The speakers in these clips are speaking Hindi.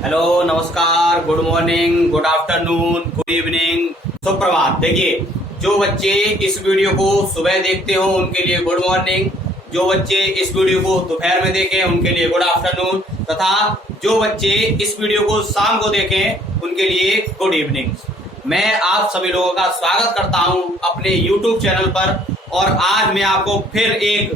हेलो, नमस्कार, good morning, good afternoon, good evening, सुप्रभात। देखिए, जो बच्चे इस वीडियो को सुबह देखते हो उनके लिए गुड मॉर्निंग, जो बच्चे इस वीडियो को दोपहर में देखें उनके लिए गुड आफ्टरनून, तथा जो बच्चे इस वीडियो को शाम को देखें उनके लिए गुड इवनिंग। मैं आप सभी लोगों का स्वागत करता हूं अपने YouTube चैनल पर। और आज मैं आपको फिर एक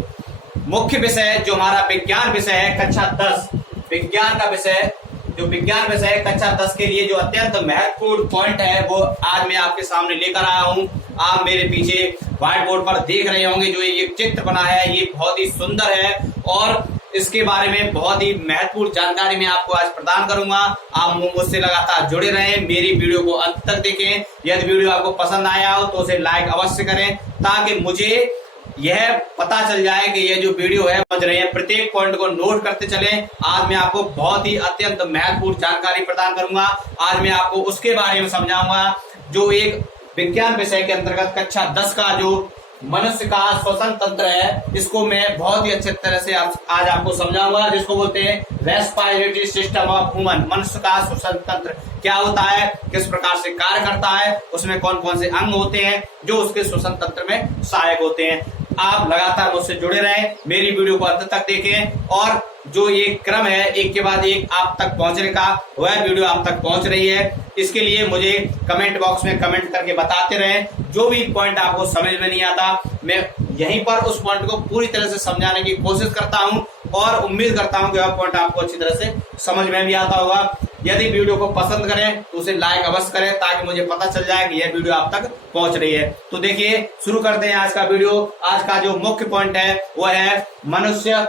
मुख्य विषय जो हमारा विज्ञान विषय है, कक्षा 10 विज्ञान का विषय, जो विज्ञान विषय है कक्षा 10 के लिए जो अत्यंत महत्वपूर्ण पॉइंट है वो आज मैं आपके सामने लेकर आया हूं। आप मेरे पीछे व्हाइट बोर्ड पर देख रहे होंगे जो ये चित्र बना है, ये बहुत ही सुंदर है और इसके बारे में बहुत ही महत्वपूर्ण जानकारी मैं आपको आज प्रदान करूंगा। आप मुझसे लगातार जुड़े रहें, मेरी वीडियो को अंत तक देखें। यदि वीडियो आपको पसंद आया हो तो उसे लाइक अवश्य करें ताकि मुझे यह पता चल जाए कि यह जो वीडियो है समझ रहे हैं। प्रत्येक पॉइंट को नोट करते चलें। आज मैं आपको बहुत ही अत्यंत महत्वपूर्ण जानकारी प्रदान करूंगा। आज मैं आपको उसके बारे में समझाऊंगा जो एक विज्ञान विषय के अंतर्गत कक्षा 10 का जो मनुष्य का श्वसन तंत्र है, इसको मैं बहुत ही अच्छे तरह से आज आपको समझाऊंगा, जिसको बोलते हैं रेस्पिरेटरी सिस्टम ऑफ ह्यूमन। मनुष्य का श्वसन तंत्र क्या होता है, किस प्रकार से कार्य करता है, उसमें कौन कौन से अंग होते हैं जो उसके श्वसन तंत्र में सहायक होते हैं। आप लगातार मुझसे जुड़े रहें, मेरी वीडियो को अंत तक देखें और जो ये क्रम है एक के बाद एक आप तक पहुंचने का, वह वीडियो आप तक पहुंच रही है। इसके लिए मुझे कमेंट बॉक्स में कमेंट करके बताते रहें। जो भी पॉइंट आपको समझ में नहीं आता, मैं यहीं पर उस पॉइंट को पूरी तरह से समझाने की कोशिश करता हूं और उम्मीद करता हूं कि वह पॉइंट आपको अच्छी तरह से समझ में भी आता होगा। यदि वीडियो को पसंद करें तो उसे लाइक अवश्य करें ताकि मुझे पता चल जाए कि यह वीडियो आप तक पहुंच रही है। तो देखिए, शुरू करते हैं आज का वीडियो। आज का जो मुख्य पॉइंट है वह है मनुष्य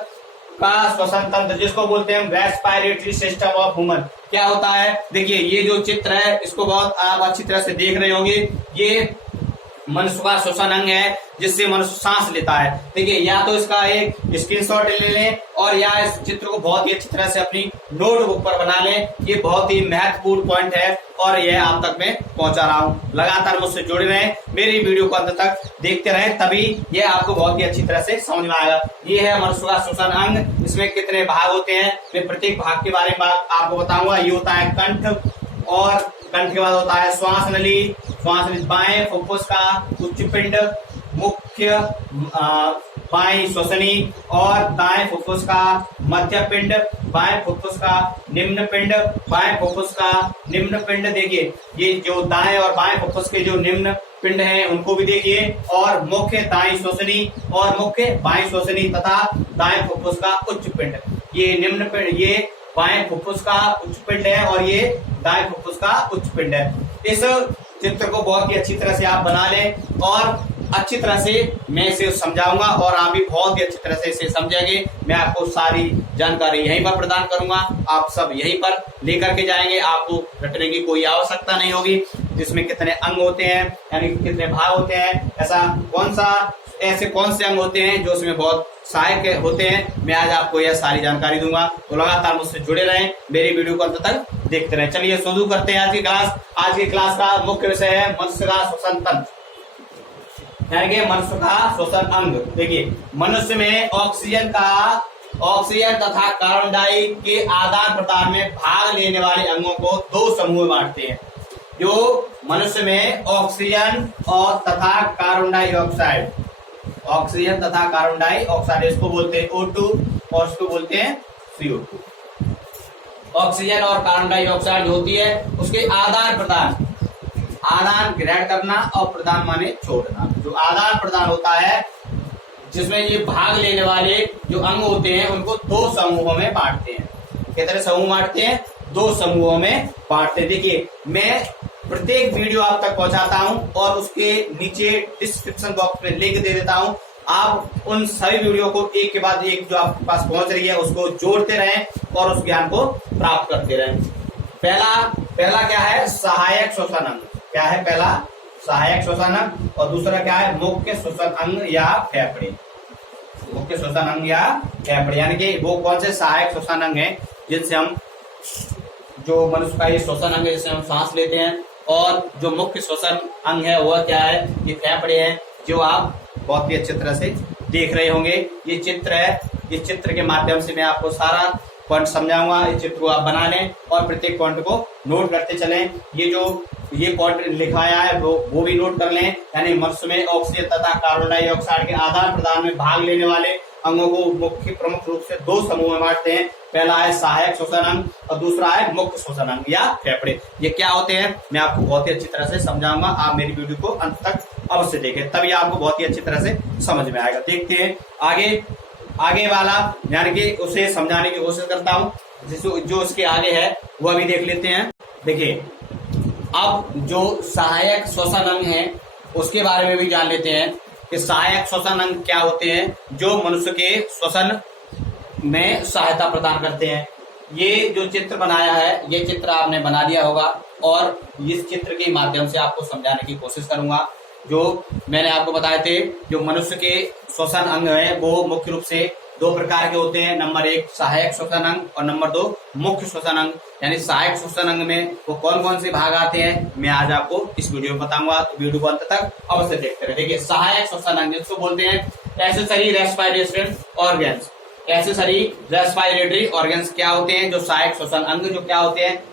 का श्वसन तंत्र, जिसको बोलते हैं रेस्पिरेटरी सिस्टम ऑफ ह्यूमन। क्या होता है, देखिए ये जो चित्र है इसको बहुत आप अच्छी तरह से देख रहे होंगे। ये मनुष्य का श्वसन अंग है जिससे मनुष्य सांस लेता है। देखिए, या तो इसका एक स्क्रीनशॉट ले लें और या इस चित्र को बहुत ही अच्छी तरह से अपनी नोटबुक पर बना लें। ये बहुत ही महत्वपूर्ण पॉइंट है और यह आप तक मैं पहुंचा रहा हूं। लगातार मुझसे जुड़े रहें, मेरी वीडियो को अंत तक देखते रहें, तभी यह आपको बहुत ही अच्छी तरह से समझ में आएगा। ये है मनुष्य का श्वसन अंग। इसमें कितने भाग होते हैं मैं प्रत्येक भाग के बारे में आपको बताऊंगा। ये होता है कंठ, और कंठ के बाद होता है श्वास नली, श्वास नली बाएं फुफ्फुस का उच्च पिंड, मुख्य बाएं श्वसनी, और दाएं फुफ्फुस का मध्य पिंड, बाएं फुफ्फुस का निम्न पिंड, बाएं फुफ्फुस का निम्न पिंड। देखिए, ये जो दाएं और बाएं फुफ्फुस के जो निम्न पिंड हैं उनको भी देखिए, और मुख्य दाएं श्वसनी और मुख्य बाएं श्वसनी तथा दाएं फुफ्फुस का उच्च पिंड। ये निम्न पिंड, ये बाएं फुफ्फुस का उच्च पिंड है और ये दाएं फुफ्फुस का उच्च पिंड है। इस चित्र को बहुत ही अच्छी तरह से आप बना लें और अच्छी तरह से मैं इसे समझाऊंगा और आप भी बहुत ही अच्छी तरह से इसे समझेंगे। मैं आपको सारी जानकारी यहीं पर प्रदान करूंगा, आप सब यहीं पर लेकर के जाएंगे। आपको रटने की कोई आवश्यकता नहीं होगी। इसमें कितने अंग होते हैं, यानी कितने भाग होते हैं, ऐसे कौन से अंग होते हैं जो उसमें बहुत सहायक होते हैं, मैं आज आपको यह सारी जानकारी दूंगा। तो लगातार मुझसे जुड़े रहें, मेरी वीडियो को अंत तक देखते रहें। चलिए शुरू करते हैं आज की क्लास। आज की क्लास का मुख्य विषय है मनुष्य का श्वसन तंत्र, यानी कि मनुष्य का श्वसन अंग। देखिए, मनुष्य में ऑक्सीजन तथा कार्बन डाइऑक्साइड के आदान प्रदान में भाग लेने वाले अंगों को दो समूह में बांटते हैं। जो मनुष्य में ऑक्सीजन और तथा कार्बन डाइऑक्साइड, ऑक्सीजन तथा कार्बन डाइऑक्साइड, इसको बोलते हैं O2 और इसको बोलते हैं CO2। ऑक्सीजन और कार्बन डाइऑक्साइड होती है उसके आदान ग्रहण करना और प्रदान माने छोड़ना। जो आदान प्रदान होता है जिसमें ये भाग लेने वाले जो अंग होते हैं उनको दो समूहों में बांटते हैं। कितने समूह बांटते हैं? दो समूहों में बांटते हैं। देखिए, मैं प्रत्येक वीडियो आप तक पहुंचाता हूं और उसके नीचे डिस्क्रिप्शन बॉक्स में लिंक दे देता हूं। आप उन सभी वीडियो को एक के बाद एक जो आपके पास पहुंच रही है उसको जोड़ते रहें और उस ज्ञान को प्राप्त करते रहें। पहला क्या है? सहायक श्वसन अंग। क्या है पहला? सहायक श्वसन अंग। और दूसरा क्या है? मुख्य श्वसन अंग या फेफड़े। मुख्य श्वसन अंग या फेफड़े, यानी कि वो कौन से सहायक श्वसन अंग है जिनसे हम, जो मनुष्य का ये श्वसन अंग है जिससे हम सांस लेते हैं, और जो मुख्य श्वसन अंग है वह क्या है? ये फेफड़े हैं, जो आप बहुत ही अच्छी तरह से देख रहे होंगे। ये चित्र है, इस चित्र के माध्यम से मैं आपको सारा पॉइंट समझाऊंगा। इस चित्र को आप बना लें और प्रत्येक पॉइंट को नोट करते चलें। ये पॉइंट लिखाया है वो भी नोट कर लें। यानी मनुष्य में ऑक्सीजन तथा कार्बन डाइऑक्साइड के आदान प्रदान में भाग लेने वाले अंगों को प्रमुख रूप से दो समूह में बांटते हैं। पहला है सहायक श्वसन अंग और दूसरा है मुख्य श्वसन अंग या फेफड़े। ये क्या होते हैं मैं आपको बहुत ही अच्छी तरह से समझाऊंगा। आप मेरी वीडियो को अंत तक अवश्य देखें, तभी आपको बहुत ही अच्छी तरह से समझ में आएगा। देखते हैं आगे वाला, यानी कि उसे समझाने की कोशिश करता हूं। जो उसके आगे है वो अभी देख लेते हैं। देखिए, अब जो सहायक श्वसन अंग है उसके बारे में भी जान लेते हैं कि सहायक श्वसन अंग क्या होते हैं, जो मनुष्य के श्वसन में सहायता प्रदान करते हैं। ये जो चित्र बनाया है, ये चित्र आपने बना दिया होगा और इस चित्र के माध्यम से आपको समझाने की कोशिश करूंगा। जो मैंने आपको बताए थे, जो मनुष्य के श्वसन अंग है वो मुख्य रूप से दो प्रकार के होते हैं। नंबर 1 सहायक श्वसन अंग और नंबर 2 मुख्य श्वसन अंग। यानी सहायक श्वसन अंग में वो कौन कौन से भाग आते हैं मैं आज आपको इस वीडियो में बताऊंगा, तो वीडियो को अंत तक अवश्य देखते रहे। देखिए, सहायक श्वसन अंग जिसको बोलते हैं accessory respiratory organs. Accessory respiratory organs क्या होते हैं? जो सहायक श्वसन अंग जो क्या होते हैं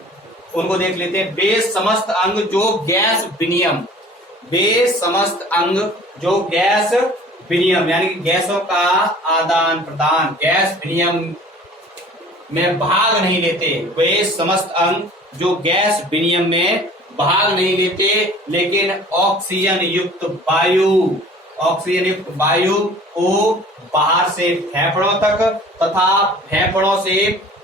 उनको देख लेते हैं। वे समस्त अंग जो गैस विनिमय, वे समस्त अंग जो गैस विनिमय यानी कि गैसों का आदान प्रदान, गैस विनिमय में भाग नहीं लेते। वे समस्त अंग जो गैस विनिमय में भाग नहीं लेते, लेकिन ऑक्सीजन युक्त वायु को बाहर से फेफड़ों तक तथा फेफड़ों से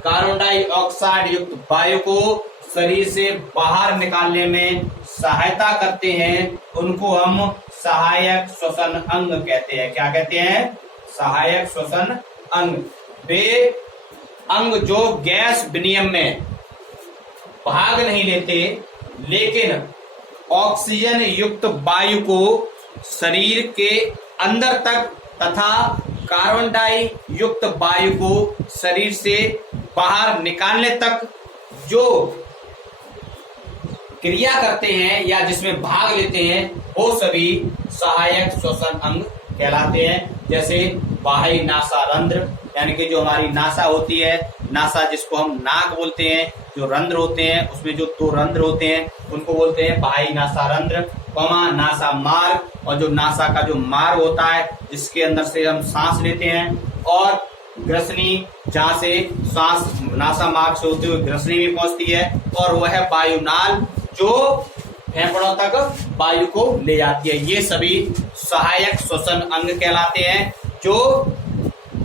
कार्बन डाइऑक्साइड युक्त वायु को शरीर से बाहर निकालने में सहायता करते हैं। उनको हम सहायक श्वसन अंग कहते हैं। क्या कहते हैं? सहायक श्वसन अंग। वे अंग जो गैस विनिमय में भाग नहीं लेते, लेकिन ऑक्सीजन युक्त वायु को शरीर के अंदर तक तथा कार्बन डाई युक्त वायु को शरीर से बाहर निकालने तक जो क्रिया करते हैं या जिसमें भाग लेते हैं वो सभी सहायक श्वसन अंग कहलाते हैं। जैसे बाह्य नासारंध्र, यानी कि जो हमारी नासा होती है, नासा जिसको हम नाक बोलते हैं, जो रंध्र होते हैं उसमें जो 2 रंध्र होते हैं उनको बोलते हैं बाह्य नासारंध्र, नासा मार्ग, और जो नासा का जो मार्ग होता है जिसके अंदर से हम सांस लेते हैं, और ग्रसनी जहां से सांस नासा मार्ग से होते हुए ग्रसनी में पहुंचती है, और वह वायुनाल जो फेफड़ों तक वायु को ले जाती है। ये सभी सहायक श्वसन अंग कहलाते हैं, जो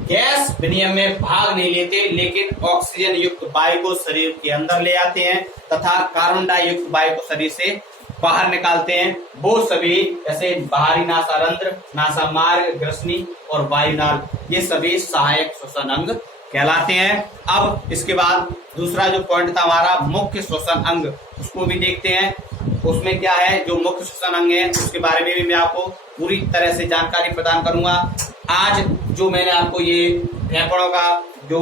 गैस विनिमय में भाग नहीं लेते, लेकिन ऑक्सीजन युक्त वायु को शरीर के अंदर ले आते हैं तथा कार्बन डाइऑक्साइड वायु को शरीर से बाहर निकालते हैं। वो सभी जैसे बाहरी नासारंध्र, नासा मार्ग, ग्रसनी और वायुनाल, ये सभी सहायक श्वसन अंग कहलाते हैं। अब इसके बाद दूसरा जो पॉइंट था हमारा मुख्य श्वसन अंग, उसको भी देखते हैं। उसमें क्या है, जो मुख्य श्वसन अंग है उसके बारे में भी मैं आपको पूरी तरह से जानकारी प्रदान करूंगा। आज जो मैंने आपको ये फेफड़ों का जो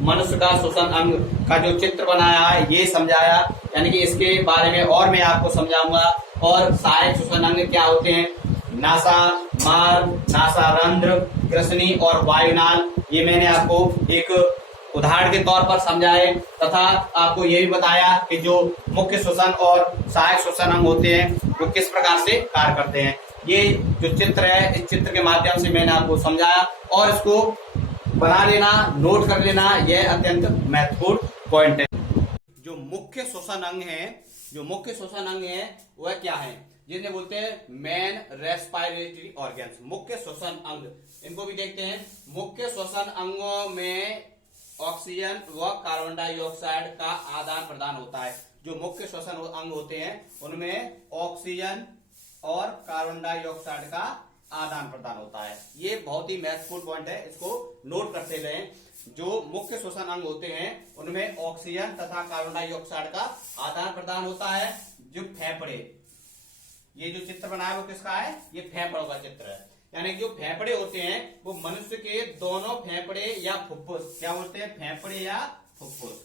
मनुष्य का श्वसन अंग का जो चित्र बनाया है ये समझाया, यानी कि इसके बारे में और मैं आपको समझाऊंगा। और सहायक श्वसन अंग क्या होते हैं, नासा मार्ग, नासारंध्र, ग्रसनी और वायुनाल, ये मैंने आपको एक उदाहरण के तौर पर समझाए तथा आपको ये भी बताया कि जो मुख्य श्वसन और सहायक श्वसन अंग होते हैं वो किस प्रकार से कार्य करते हैं। ये जो चित्र है, इस चित्र के माध्यम से मैंने आपको समझाया और इसको बना लेना, नोट कर लेना, यह अत्यंत महत्वपूर्ण पॉइंट है। जो मुख्य श्वसन अंग है, जो मुख्य श्वसन अंग है वह क्या है, जिन्हें बोलते हैं मेन रेस्पिरेटरी ऑर्गन्स, मुख्य श्वसन अंग। इनको भी देखते हैं। मुख्य श्वसन अंगों में ऑक्सीजन व कार्बन डाइऑक्साइड का आदान प्रदान होता है। जो मुख्य श्वसन अंग होते हैं उनमें ऑक्सीजन और कार्बन डाइऑक्साइड का आदान प्रदान होता है। ये बहुत ही महत्वपूर्ण पॉइंट है, इसको नोट करते रहें। जो मुख्य श्वसन अंग होते हैं उनमें ऑक्सीजन तथा कार्बन डाइऑक्साइड का आदान प्रदान होता है। जो फेफड़े, ये जो चित्र बनाया वो किसका है, ये फेफड़ों का चित्र है। यानी जो फेफड़े होते हैं वो मनुष्य के दोनों फेफड़े या फुफ्फुस, क्या बोलते हैं, फेफड़े या फुफ्फुस।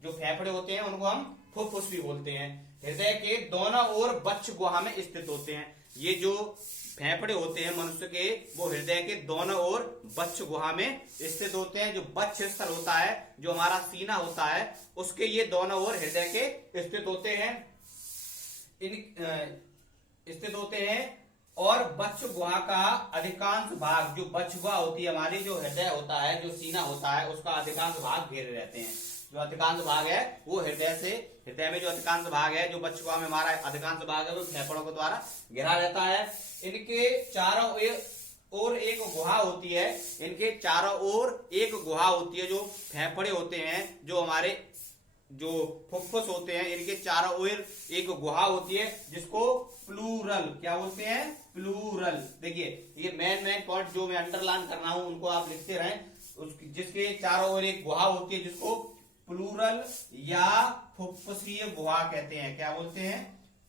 जो फेफड़े होते हैं उनको हम फुफ्फुस भी बोलते हैं। हृदय के दोनों ओर वक्ष गुहा में स्थित होते हैं। ये जो फेफड़े होते हैं मनुष्य के, वो हृदय के दोनों ओर वक्ष गुहा में स्थित होते हैं। जो वक्ष स्थल होता है, जो हमारा सीना होता है, उसके ये दोनों ओर हृदय के स्थित होते हैं, स्थित होते हैं। और वक्ष गुहा का अधिकांश भाग, जो वक्ष गुहा होती है हमारी, जो हृदय होता है, जो सीना होता है, उसका अधिकांश भाग घेरे रहते हैं। जो अधिकांश भाग है वो हृदय में जो अधिकांश भाग है, जो वक्ष गुहा में हमारा अधिकांश भाग है, वो फेफड़ों के द्वारा घिरा रहता है। इनके चारों ओर एक गुहा होती है, इनके चारों ओर एक गुहा होती है। जो फेफड़े होते हैं, जो हमारे जो फुफ्फुस होते हैं, इनके चारों ओर एक गुहा होती है, जिसको प्लूरल क्या बोलते हैं, प्लूरल। देखिए ये मेन पॉइंट जो मैं अंडरलाइन कर रहा हूं, उनको आप लिखते रहें। जिसके चारों ओर एक गुहा होती है, जिसको प्लूरल या फुफ्फुसीय गुहा कहते हैं। क्या बोलते हैं,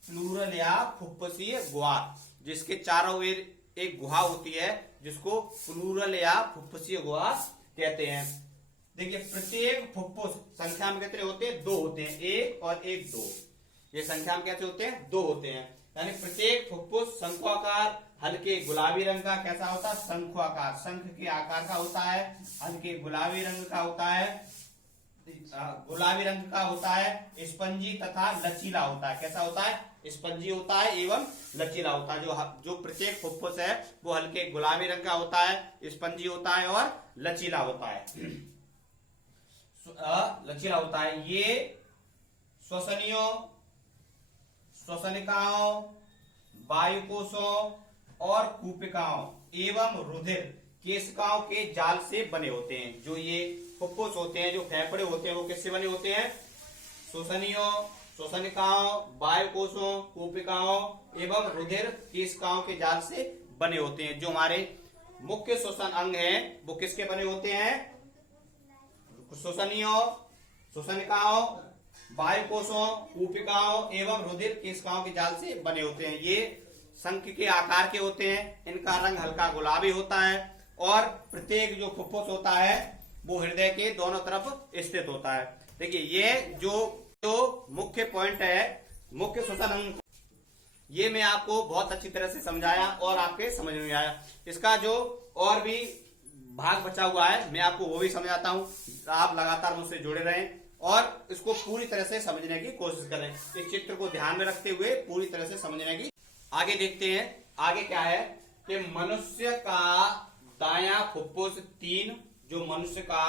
प्लूरल या फुफ्फुसीय गुहा। जिसके चारों ओर एक गुहा होती है, जिसको प्लूरल या फुफ्फुसीय गुहा कहते हैं। देखिए प्रत्येक फुफ्फुस संख्या में कितने होते हैं, 2 होते हैं, 1 और 1 2। ये संख्या में कैसे होते हैं, 2 होते हैं। यानी प्रत्येक फुफ्फुस शंक्वाकार, हल्के गुलाबी रंग का कैसा होता है, शंक्वाकार, शंख के आकार का होता है, हल्के गुलाबी रंग का होता है, गुलाबी रंग का होता है, स्पंजी तथा लचीला होता है। कैसा होता है, स्पंजी होता है एवं लचीला होता है। जो प्रत्येक फुफ्फुस है वो हल्के गुलाबी रंग का होता है, स्पंजी होता है और लचीला होता है, लचीला होता है। ये श्वसनियों, श्वसनिकाओं, वायुकोशों और कूपिकाओं एवं रुधिर केशिकाओं के जाल से बने होते हैं। जो ये फुफ्फुस होते हैं, जो फेफड़े होते हैं, वो किससे बने होते हैं, श्वसनियों, श्वसनिकाओं, वायुकोशों, कूपिकाओं एवं रुधिर केशिकाओं के जाल से बने होते हैं। जो हमारे मुख्य श्वसन अंग हैं, वो किसके बने होते हैं, श्वसनियों, श्वसनिकाओं, वायुकोशों, कूपिकाओं एवं रुधिर केशिकाओं के जाल से बने होते हैं। ये शंख के आकार के होते हैं, इनका रंग हल्का गुलाबी होता है और प्रत्येक जो फुफ्फुस होता है वो हृदय के दोनों तरफ स्थित होता है। देखिए ये जो मुख्य पॉइंट है, मुख्य श्वसन अंग, ये मैं आपको बहुत अच्छी तरह से समझाया और आपके समझ में आया। इसका जो और भी भाग बचा हुआ है, मैं आपको वो भी समझाता हूं। आप लगातार मुझसे जुड़े रहें और इसको पूरी तरह से समझने की कोशिश करें। इस चित्र को ध्यान में रखते हुए पूरी तरह से समझने की। आगे देखते हैं, आगे क्या है कि मनुष्य का दायां फुफ्फुस 3, जो मनुष्य का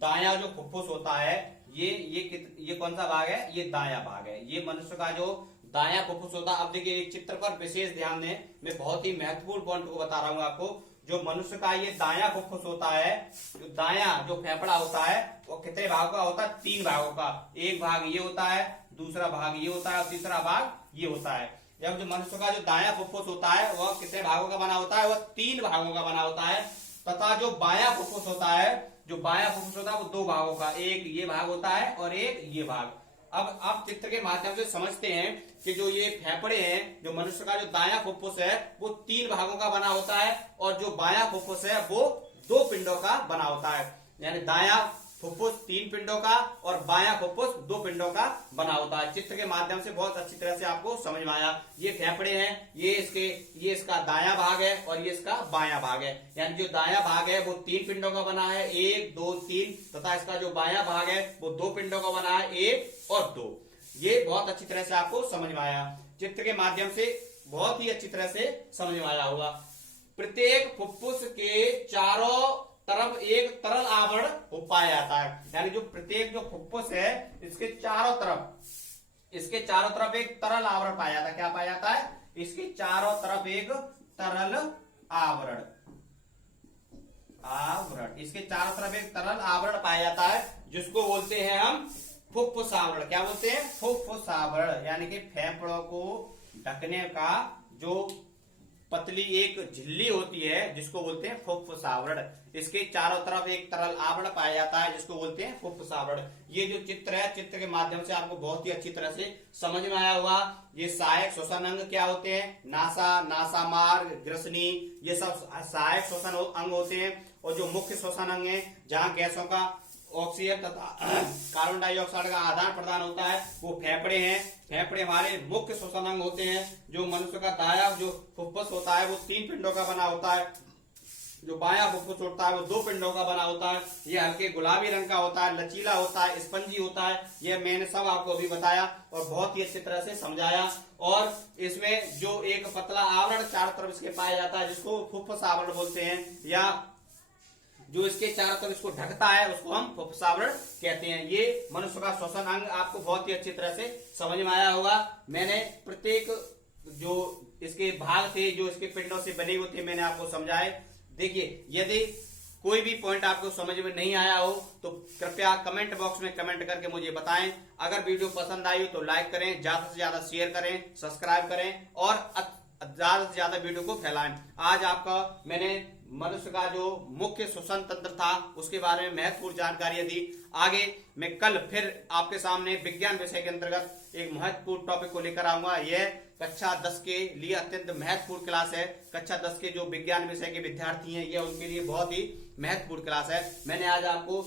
दायां जो फुफ्फुस होता है, ये कौन सा भाग है, ये दायां भाग है। ये मनुष्य का जो दायां फुफ्फुस होता है। अब देखिए एक चित्र पर विशेष ध्यान दें, मैं बहुत ही महत्वपूर्ण पॉइंट को बता रहा हूं आपको। जो मनुष्य का ये दायां फुफ्फुस होता है, जो दायां जो फेफड़ा होता है, वो कितने भागों का होता है, 3 भागों का। एक भाग ये होता है, दूसरा भाग ये होता है और तीसरा भाग ये होता है। जब जो मनुष्य का जो दायां फुफ्फुस होता है वह कितने भागों का बना होता है, वह 3 भागों का बना होता है। तथा जो बायां फुफ्फुस होता है, जो बायां फुफ्फुस होता है वो 2 भागों का, एक ये भाग होता है और एक ये भाग। अब आप चित्र के माध्यम से समझते हैं कि जो ये फेफड़े हैं, जो मनुष्य का जो दायां फुफ्फुस है वो 3 भागों का बना होता है और जो बायां फुफ्फुस है वो 2 पिंडों का बना होता है। यानी दायां फुफ्फुस 3 पिंडों का और बायां फुफ्फुस 2 पिंडों का बना होता है। चित्र के माध्यम से बहुत अच्छी तरह से आपको समझ में आया। ये फेफड़े हैं, ये इसका दायां भाग है और ये इसका बायां भाग है। यानी जो दायां भाग है वो 3 पिंडों का बना है, 1 2 3, तथा इसका जो बायां भाग है वो 2 पिंडों का बना है, 1 और 2। ये बहुत अच्छी तरह से आपको समझ में आया। चित्र के माध्यम से बहुत ही अच्छी तरह से समझ में आया होगा। प्रत्येक फुफ्फुस के चारों तरफ एक तरल आवरण पाया जाता है। यानी जो प्रत्येक जो फुफ्फुस है, इसके चारों तरफ एक तरल आवरण पाया जाता है। क्या पाया जाता है, इसके चारों तरफ एक तरल आवरण, इसके चारों तरफ एक तरल आवरण पाया जाता है, जिसको बोलते हैं हम फुफ्फुस आवरण। क्या बोलते हैं, फुफ्फुस आवरण। यानी कि फेफड़ों को ढकने का जो पतली एक झिल्ली होती है, जिसको बोलते हैं फुफ्फुस आवरण। इसके चारों तरफ एक तरल आवरण पाया जाता है, जिसको बोलते हैं फुफ्फुस आवरण। ये जो चित्र है, चित्र के माध्यम से आपको बहुत ही अच्छी तरह से समझ में आया होगा। ये सहायक श्वसन अंग क्या होते हैं, नासा, नासा मार्ग, ग्रसनी, ये सब सहायक श्वसन अंग होते हैं। और जो मुख्य श्वसन अंग है, जहां गैसों का ऑक्सीजन तथा कार्बन डाइऑक्साइड का आदान प्रदान होता है वो फेफड़े हैं। फेफड़े हमारे मुख्य श्वसन अंग होते हैं। जो मनुष्य का दाया जो फुफ्फुस होता है वो 3 पिंडों का बना होता है। जो बायां फुफ्फुस होता है वो 2 पिंडों का बना होता है। ये हल्के गुलाबी रंग का होता है, लचीला होता है, स्पंजी होता है। ये मैंने सब आपको अभी बताया और बहुत ही अच्छी तरह से समझाया। और इसमें जो एक पतला आवरण चारों तरफ इसके पाया जाता है जिसको फुफ्फुस आवरण बोलते हैं, या जो इसके चारों तरफ इसको ढकता है उसको हम फुफ्फुस आवरण कहते हैं। ये मनुष्य का श्वसन अंग आपको बहुत ही अच्छी तरह से समझ में आया होगा। मैंने प्रत्येक जो इसके भाग थे, जो इसके पिंडों से बने हुए थे, मैंने आपको समझाए। देखिए, यदि कोई भी पॉइंट आपको समझ में नहीं आया हो तो कृपया कमेंट बॉक्स में कमेंट करके मुझे बताएं। अगर वीडियो पसंद आई हो तो लाइक करें, ज्यादा से ज्यादा शेयर करें, सब्सक्राइब करें और ज्यादा से ज्यादा वीडियो को फैलाएं। आज आपका मैंने मनुष्य का जो मुख्य श्वसन तंत्र था उसके बारे में महत्वपूर्ण जानकारियां दी। आगे मैं कल फिर आपके सामने विज्ञान विषय के अंतर्गत एक महत्वपूर्ण टॉपिक को लेकर आऊंगा। यह कक्षा 10 के लिए अत्यंत महत्वपूर्ण क्लास है। कक्षा 10 के जो विज्ञान विषय के विद्यार्थी हैं, यह उनके लिए बहुत ही महत्वपूर्ण क्लास है। मैंने आज आपको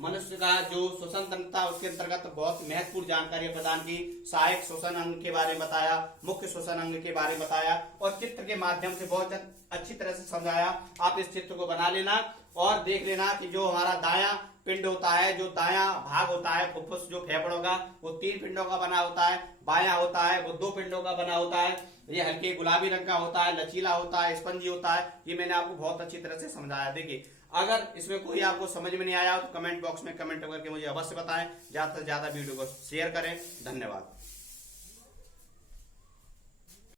मनुष्य का जो श्वसन तंत्र था उसके अंतर्गत बहुत महत्वपूर्ण जानकारी प्रदान की। सहायक श्वसन अंग के बारे में बताया, मुख्य श्वसन अंग के बारे में बताया और चित्र के माध्यम से बहुत अच्छी तरह से समझाया। आप इस चित्र को बना लेना और देख लेना कि जो हमारा दायां पिंड होता है, जो दायां भाग होता है फुफ्फुस जो फेफड़ों का, वो 3 पिंडों का बना होता है। बायां होता है वो 2 पिंडों का बना होता है। ये हल्के गुलाबी रंग का होता है, लचीला होता है, स्पंजी होता है। ये मैंने आपको बहुत अच्छी तरह से समझाया। देखिए, अगर इसमें कोई आपको समझ में नहीं आया तो कमेंट बॉक्स में कमेंट करके मुझे अवश्य बताएं। ज्यादा से ज्यादा वीडियो को शेयर करें। धन्यवाद।